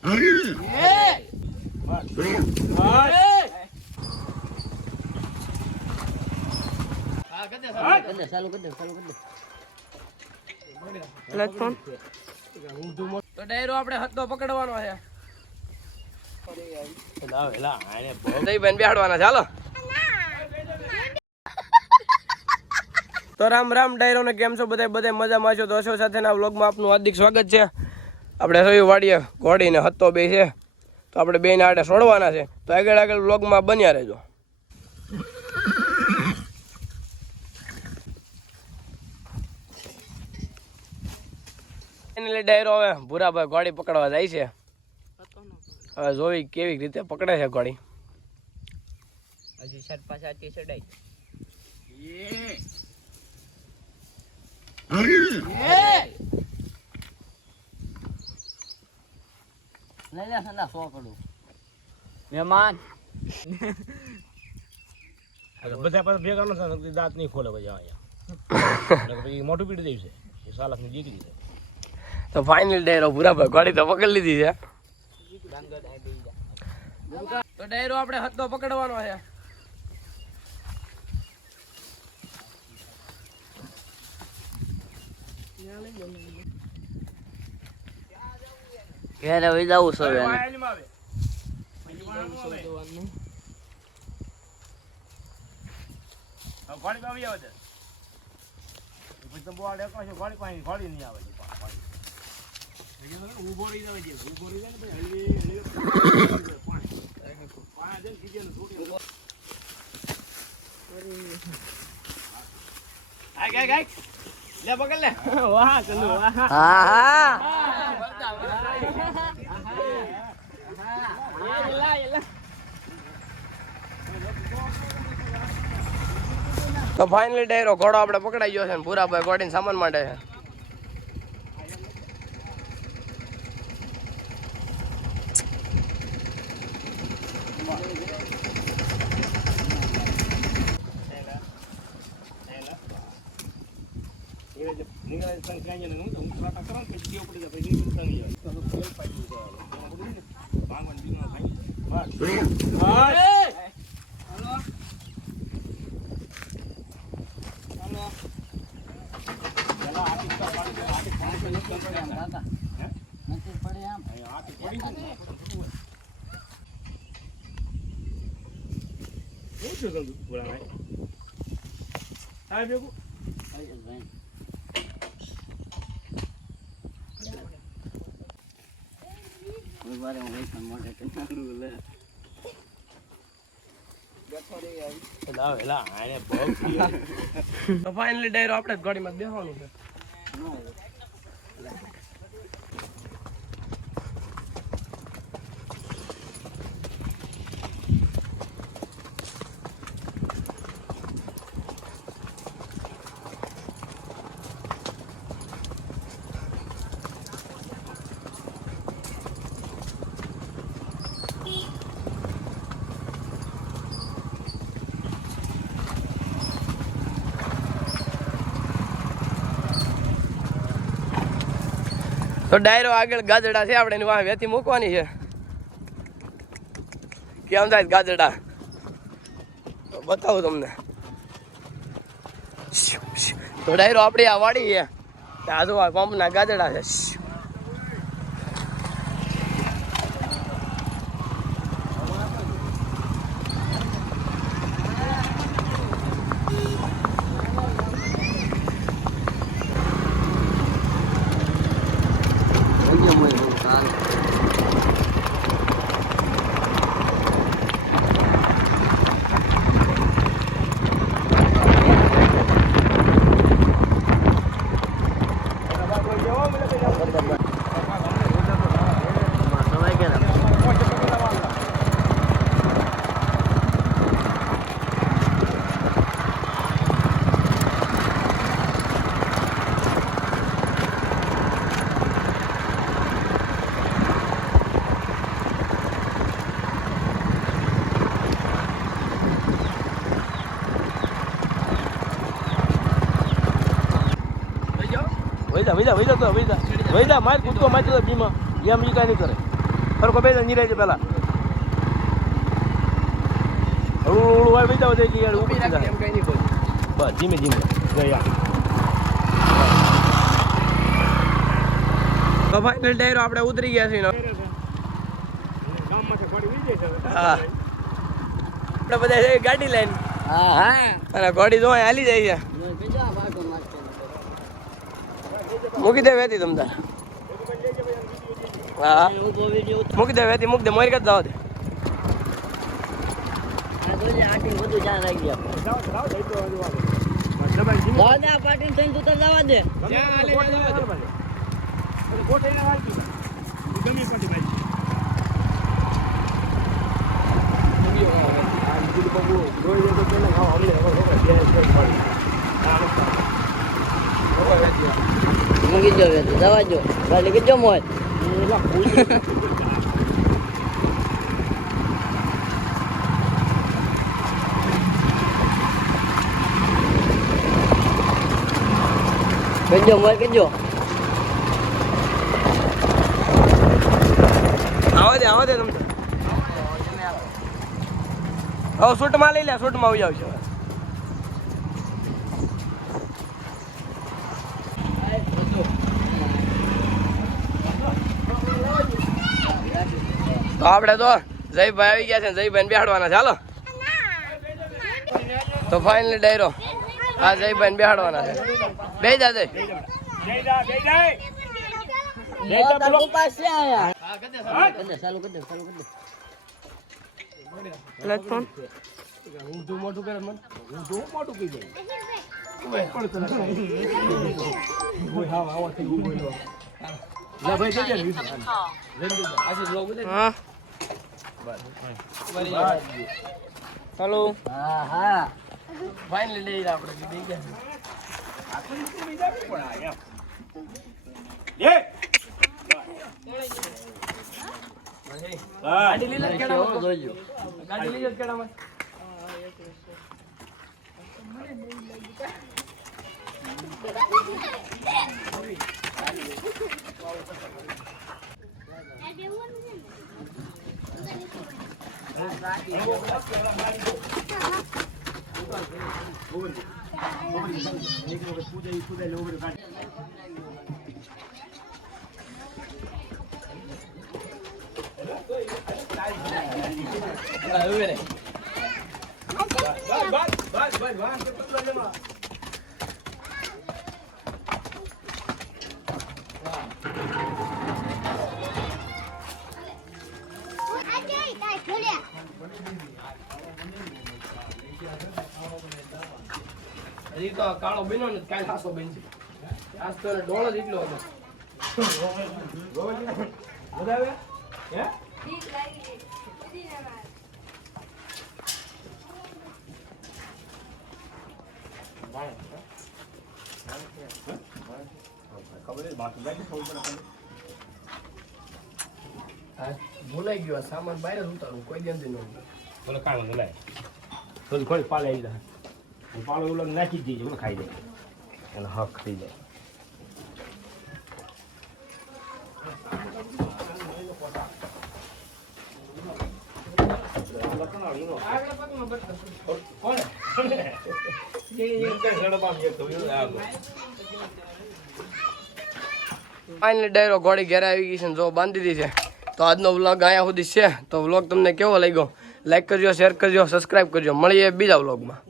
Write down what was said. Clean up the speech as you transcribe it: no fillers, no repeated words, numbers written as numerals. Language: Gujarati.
તો ડાયરો આપણે હત્તો પકડવાનો છે. બેહાડવાના ચાલો. તો રામ રામ ડાયરો ને કેમ છો બધા મજામાં છો? દોસ્તો સાથેના વ્લોગમાં આપનું હાર્દિક સ્વાગત છે. આપણે સૌ વાડીએ ઘોડીને હત્તો બે છે, તો આપણે બેને આડે છોડવાના છે. તો આગળ વ્લોગમાં બન્યા રહેજો. ડાયરો હવે ભૂરાભાઈ ઘોડી પકડવા જાય છે. હવે જોવી કેવી રીતે પકડે છે ઘોડી. હજી સર પાછાથી ચડાઈ મહેમાન બધા પાસે ભેગા નથી, દાંત નહીં ખોલે પછી મોટું પીડી દઈ છે. સાલક ની દીકરી છે. તો ફાઇનલ ડાયરો ભૂરાભાઈ ઘોડી તો પકડી લીધી છે. તો ડાયરો આપણે હત્તો પકડવાનો છે. ઘેરે વઈ જાવું છે હવે. લે પકડ લે. વાહ ચલો વાહ. હા તો ફાઇનલી ડાયરો ઘોડો આપણે પકડાઈ ગયો છે ને ભૂરાભાઈ ઘોડીને સામાન માટે છે. તો ફાઇનલી ડાયરો આપણે ગાડીમાં બેસવાનું છે. તો ડાયરો આગળ ગાજડા છે, આપણે એની વાહ વેથી મૂકવાની છે. કેમ થાય ગાજડા બતાવું તમને. તો ડાયરો આપણી આ વાડી છે, આજુ આ પંપના ગાજડા છે. વૈદા માર કૂદકો મારી તો બીમાં એમ ઈ કાંઈ નહીં કરે. સરખો બે નીરાય છે પેલા હળું વાર બીજા વધે યાર ઊભી રાખી એમ કઈ નહીં બોલ. બસ ધીમે ધીમે ગયા તો ફાઇનલ ડાયરો આપણે ઉતરી ગયા છીએ ને. હા આપણે બધા છે ગાડી લઈને હા હા અને ગાડી જો હાલી જાય છે. મૂકી દે વેતી તમ તાર. હા મૂકી દે વેતી મૂકી દે મોરી કદ જવા દે. મૂકી દો જવા દો ગાડી કીધો મોજ કજો મોજ કજો આવો દે તમ તાર. હવે શૂટમાં લઈ લે શૂટમાં આવી આવશે. તો આપણે તો જયભાઈ આવી ગયા છે. જયભાઈ બેહાડવાના ચાલો. તો ફાઇનલી ડાયરો આ જયભાઈ બેહાડવાના છે. બે દાદા પ્લેટફોર્મ ઊંધું મોટું કરે મને ઊંધું મોટું કહી દે. હેલો હા હા ફાઇનલી લઈ આપણે દઈ ગયા. ગાડી લઈ લે કેડામાં. ગાડી લઈ લે કેડામાં. હજી તો કાળો બન્યો ને કાલ ખાસો બનશે. આજ તો એને ડોળ જ એટલો હતો. બધા આવ્યા? હે? હા, ભૂલાઈ ગયો આ સામાન બહાર જ ઉતારું કોઈ દેન દે બોલો કાંઈ વાંધો નહીં થોડી ખોડી પાલે આવી જાય પાલો ઓલો નાખી જ દીજે બોલો ખાઈ જાય અને હક થઈ જાય ફાઇનલી ડાયરો ઘોડી ઘેર આવી ગઈ છે ને જો બાંધી દીધી છે. તો આજનો વ્લોગ અહીંયા સુધી છે. તો વ્લોગ તમને કેવો લાગ્યો લાઈક કરજો, શેર કરજો, સબસ્ક્રાઈબ કરજો. મળીએ બીજા વ્લોગમાં.